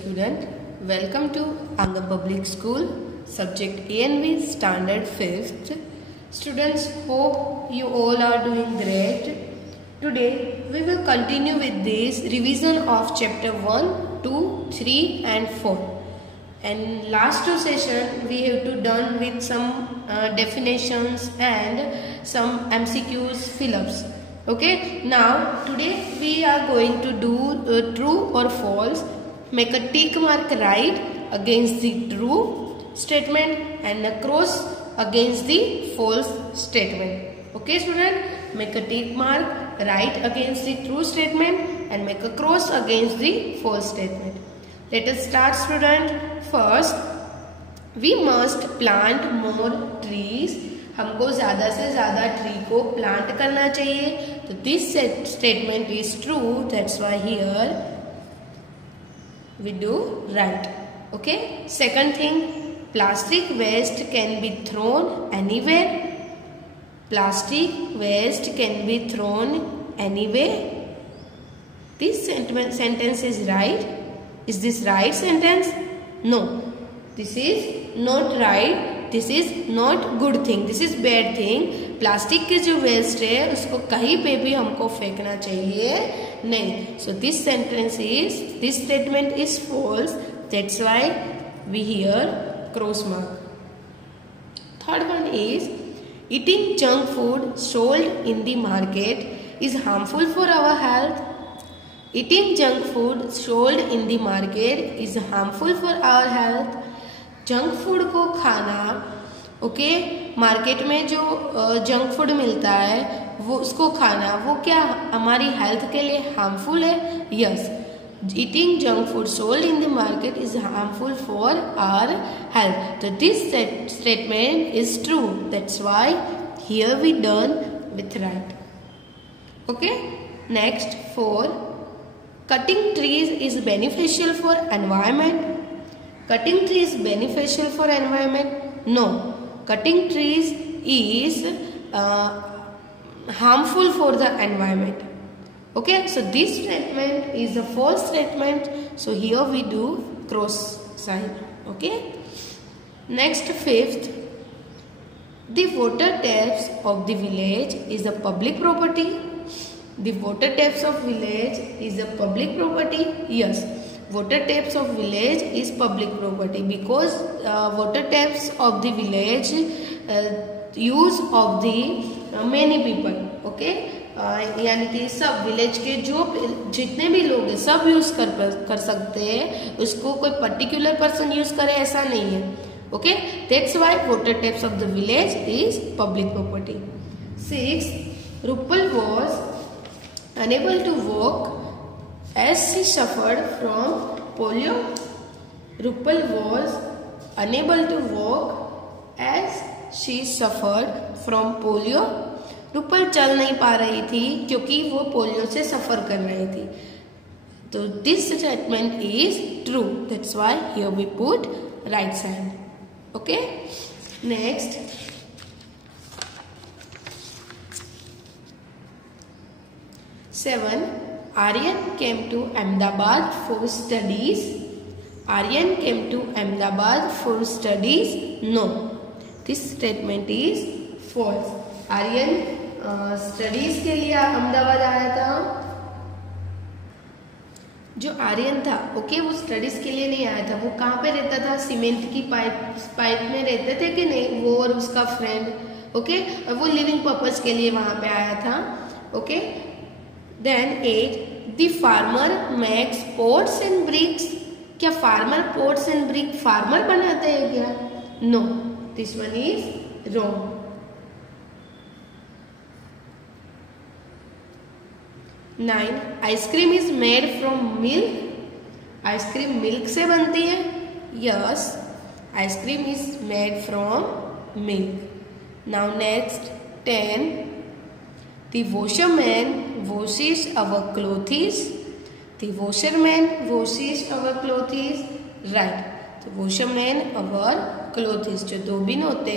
student, welcome to Anga Public School, subject ANV standard 5th. Students, hope you all are doing great. Today we will continue with this revision of chapter 1, 2, 3 and 4. And last two sessions we have to done with some definitions and some MCQs fill-ups. Okay, now today we are going to do true or false. Make a tick mark right against the true statement and a cross against the false statement. Okay student, make a tick mark right against the true statement and make a cross against the false statement. Let us start student. First, we must plant more trees. हमको ज़्यादा से ज़्यादा tree को plant करना चाहिए. तो this statement is true. That's why here we do right. Okay. Second thing, plastic waste can be thrown anywhere. Plastic waste can be thrown anywhere. This sentence is right. Is this right sentence? No. This is not right. This is not good thing. This is bad thing. Plastic के जो waste है उसको कहीं पे भी हमको फेंकना चाहिए नहीं. So this statement is false. That's why we here cross mark. Third one is eating junk food sold in the market is harmful for our health. Eating junk food sold in the market is harmful for our health. Junk food को खाना, okay, market में जो junk food मिलता है वो उसको खाना, वो क्या हमारी हेल्थ के लिए हार्मफुल है? Yes, eating junk food sold in the market is harmful for our health. तो this statement is true. That's why here we done with right. Okay, next 4, cutting trees is beneficial for environment. Cutting trees beneficial for environment? No. Cutting trees is harmful for the environment. Okay, so this statement is a false statement. So here we do cross sign. Okay. Next 5th, the water taps of the village is a public property. The water taps of village is a public property. Yes. Water taps of village is public property because water taps of the village use of the many people. Okay, यानी कि सब village के जो जितने भी लोग हैं सब यूज कर सकते हैं. उसको कोई पर्टिकुलर पर्सन यूज करे ऐसा नहीं है. Okay, that's why water taps of the village is public property. 6, Rupal was unable to walk as she suffered from polio. Rupal was unable to walk as she suffered from polio. Rupal चल नहीं पा रही थी क्योंकि वो polio से सफर कर रही थी. तो this statement is true. That's why here we put right side. Okay. Next, 7, Aryan came to Ahmedabad for studies. Aryan came to Ahmedabad for studies. No. This statement is false. Aryan studies के लिए अहमदाबाद आया था. जो आर्यन था, okay, वो studies के लिए नहीं आया था. वो कहाँ पे रहता था? सीमेंट की पाइप में रहते थे कि नहीं, वो और उसका फ्रेंड. ओके, और वो लिविंग पर्पस के लिए वहां पे आया था. Okay. Then 8, the farmer makes pots and bricks. क्या farmer pots and brick farmer बनाते हैं क्या? No, this one is wrong. 9, ice cream is made from milk. Ice cream milk से बनती है? Yes, ice cream is made from milk. Now next 10, the washerman washes our clothes. The washerman washes our clothes. Right. तो washerman our clothes, जो धोबी होते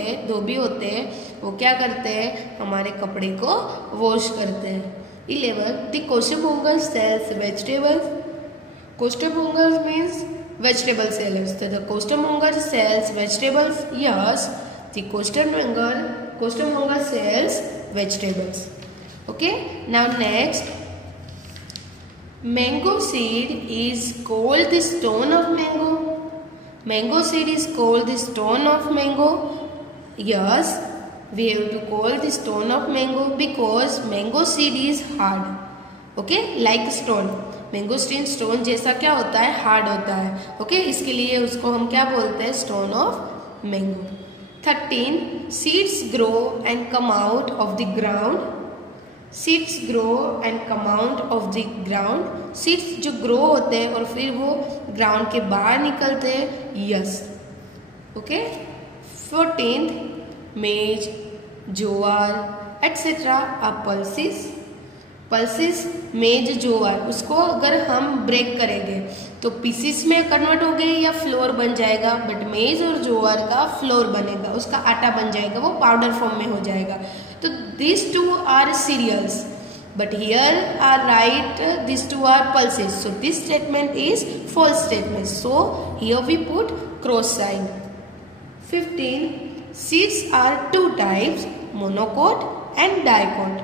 हैं वो क्या करते हैं? हमारे कपड़े को वॉश करते हैं. 11, the kosher sells vegetables. Kosher means vegetable sellers. So the costermonger sells vegetables. Yes, the costermonger sells vegetables. Okay. Now next, mango seed is called the stone of mango. Mango seed is called the stone of mango. Yes, we have to call the stone of mango because mango seed is hard. Okay, like stone. Mango stone जैसा क्या होता है, hard होता है. Okay, इसके लिए उसको हम क्या बोलते हैं, stone of mango. 13 seeds grow and come out of the ground. Seeds grow and come out of the ground. Seeds जो ग्रो होते हैं और फिर वो ग्राउंड के बाहर निकलते हैं. यस. ओके. 14 मेज, जोआर एटसेट्रा आर पल्सेस. पल्सेस, मेज, जोआर, उसको अगर हम ब्रेक करेंगे तो पीसीस में कन्वर्ट हो गए या फ्लोर बन जाएगा. बट मेज और जोआर का फ्लोर बनेगा, उसका आटा बन जाएगा, वो पाउडर फॉर्म में हो जाएगा. तो this two are cereals, but here are right this two are pulses. So this statement is false statement. So here we put cross sign. 15 seeds are two types, monocot and dicot.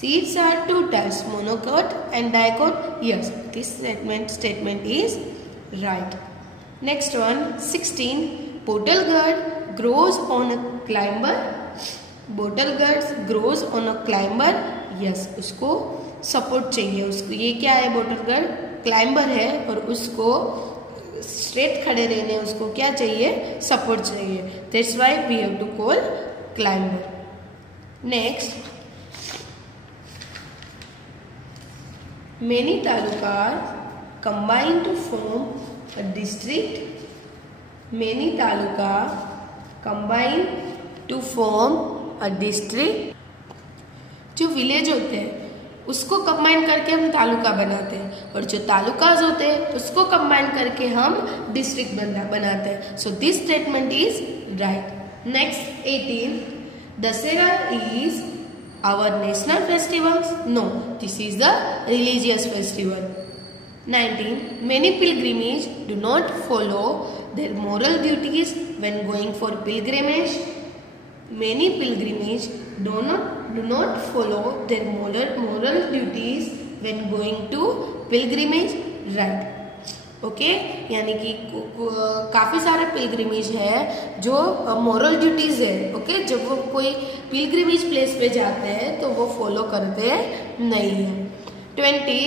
Seeds are two types, monocot and dicot. Yes, this statement is right. Next one, 16. Bottle gourd grows on a climber. Bottle gourd grows on a climber. Yes, उसको support चाहिए. उसको ये क्या है, bottle gourd climber है और उसको straight खड़े रहने उसको क्या चाहिए, सपोर्ट चाहिए. That's why we have to call climber. Next, many talukas combine to form a district. Many talukas combine to form a district. जो विलेज होते हैं उसको कंबाइन करके हम तालुका बनाते हैं और जो तालुकाज होते हैं उसको कंबाइन करके हम डिस्ट्रिक्ट बनाते हैं. सो this statement is right. Next 18. Dussehra is our national festivals? No, this is the religious festival. 19. Many pilgrims do not follow their moral duties when going for pilgrimage. Many pilgrims do not follow their moral duties when going to pilgrimage. Right. Okay, यानी कि काफ़ी सारे pilgrimage है जो moral duties है. Okay, जब वो कोई पिलग्रिमेज प्लेस पे जाते हैं तो वो फॉलो करते नहीं है. 20.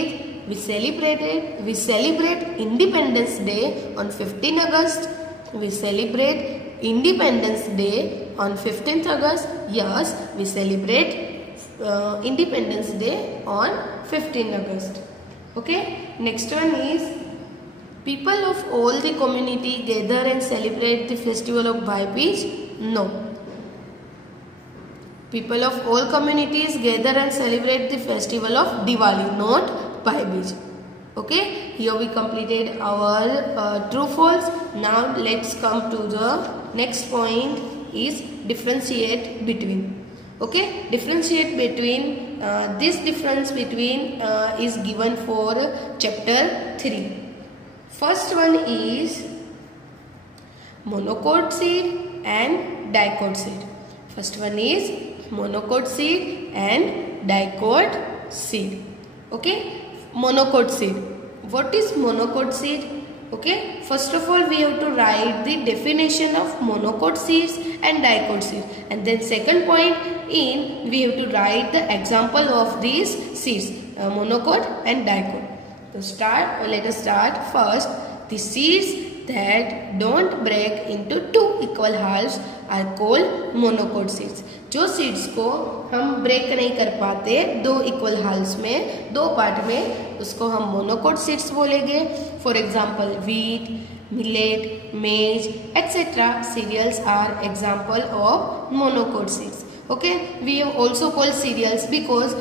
we celebrate Independence Day on 15 August. We celebrate Independence Day on 15th August. Yes, we celebrate Independence Day on 15 August. Okay, next one is people of all the community gather and celebrate the festival of Bhai Beej. No. People of all communities gather and celebrate the festival of Diwali, not Bhai Beej. Okay, here we completed our true false. Now let's come to the next point is differentiate between. Okay, differentiate between, this difference between is given for chapter 3. First one is monocot seed and dicot seed. First one is monocot seed and dicot seed. Okay, monocot seed. What is monocot seed? Okay, first of all we have to write the definition of monocot seeds and dicot seeds, and then second point in we have to write the example of these seeds, monocot and dicot. So let us start first. The seeds that don't break into two equal halves are called monocot seeds. जो seeds को हम break नहीं कर पाते दो equal हाल्स में, दो part में, उसको हम मोनोकोट सीड्स बोलेंगे. फॉर एग्जाम्पल वीट, मिलेट, मेज etc. cereals are example of monocot seeds. Okay, we have also called cereals because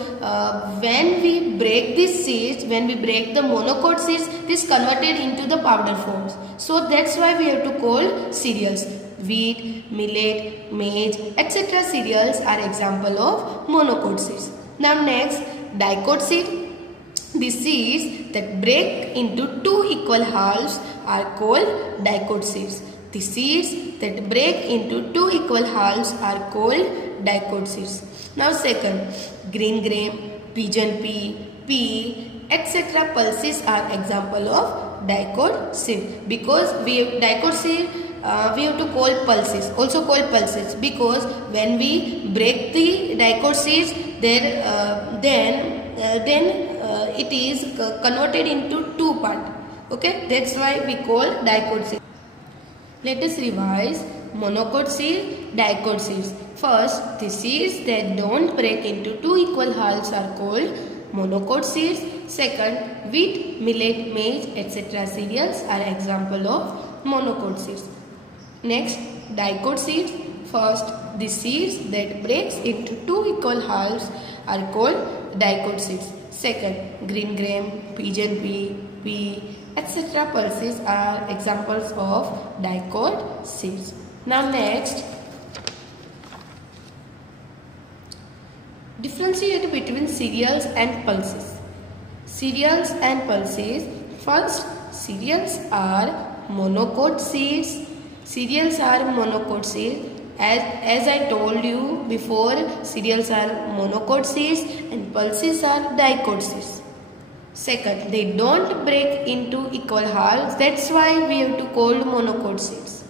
when we break these seeds, when we break the monocot seeds, this converted into the powder forms. So that's why we have to call cereals. Wheat, millet, maize etc. cereals are example of monocot seeds. Now next, dicot seed. The seeds that break into two equal halves are called dicot seeds. The seeds that break into two equal halves are called dicot seeds. Now second, green gram, pigeon pea, etc. pulses are example of dicot seed. Because we have dicot seed, we have to call pulses, also called pulses, because when we break the dicot seeds, then it is converted into two parts. Okay, that's why we call dicot seed. Let us revise monocot seed, dicot seeds. First, the seeds that don't break into two equal halves are called monocot seeds. Second, wheat, millet, maize, etc. cereals are example of monocot seeds. Next, dicot seeds. First, the seeds that breaks into two equal halves are called dicot seeds. Second, green gram, pigeon pea, etc. pulses are examples of dicot seeds. Now next, differentiate between cereals and pulses. Cereals and pulses. First, cereals are monocot seeds. Cereals are monocot seeds. As I told you before, cereals are monocot seeds and pulses are dicot seeds. Second, they don't break into equal halves. That's why we have to call monocot seeds.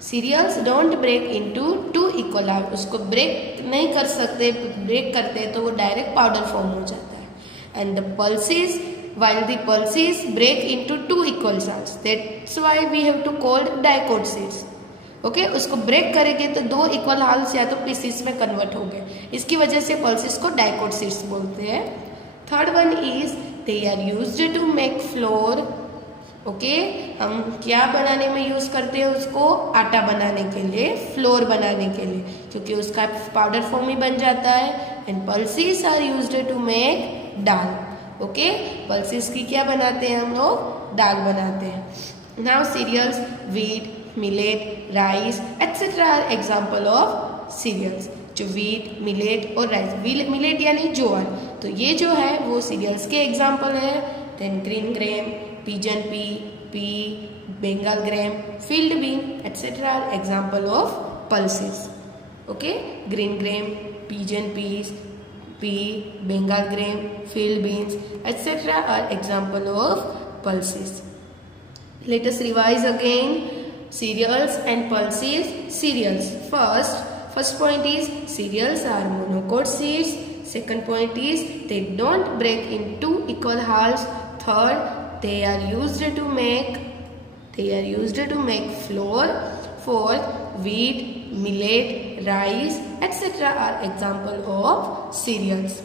Cereals don't break into two equal halves. उसको break नहीं कर सकते, break करते तो वो direct powder form हो जाता है. And the pulses, while the pulses break into two equal halves. That's why we have to call dicot seeds. Okay उसको ब्रेक करेंगे तो दो इक्वल हाल्स या तो पीसीस में कन्वर्ट हो गए. इसकी वजह से पल्सेस को डाइकोट सीड्स बोलते हैं. Third one is they are used to make flour. Okay हम क्या बनाने में यूज करते हैं उसको? आटा बनाने के लिए, फ्लोर बनाने के लिए, क्योंकि उसका पाउडर फॉर्म ही बन जाता है. And pulses are used to make dal. Okay pulses की क्या बनाते हैं हम लोग? दाल बनाते हैं. Now cereals, wheat, millet, rice, etc. are example of cereals. जो wheat, millet और rice, millet यानी ज्वार, तो ये जो है वो cereals के example है. Then green gram, pigeon pea, bengal gram, field bean, etc. are example of pulses. Okay, green gram, pigeon pea, bengal gram, field beans, etc. are example of pulses. Let us revise again. Cereals and pulses. Cereals. First point is cereals are monocot seeds. Second point is they don't break into equal halves. Third, they are used to make flour. Fourth, wheat, millet, rice, etc. are example of cereals.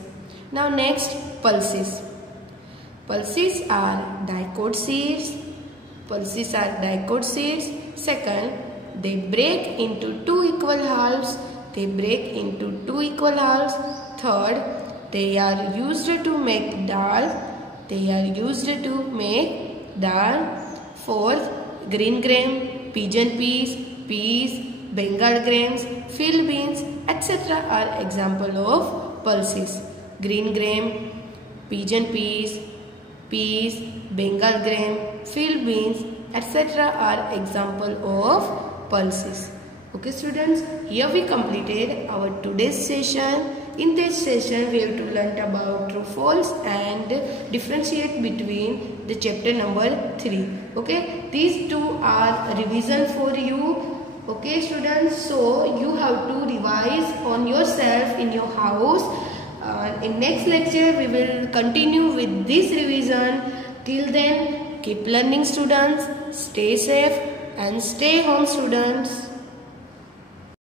Now next, pulses. Pulses are dicot seeds. Pulses are dicot seeds. Second, they break into two equal halves. Third, they are used to make dal. Fourth, green gram, pigeon peas, bengal grams, field beans, etc. are example of pulses. Green gram, pigeon peas, bengal gram, field beans, etc. are example of pulses. Okay students, here we completed our today's session. In this session we have to learn about true false and differentiate between the chapter number 3. Okay, these two are revision for you. Okay students, so you have to revise on yourself in your house. In next lecture we will continue with this revision. Till then, keep learning students, stay safe and stay home students.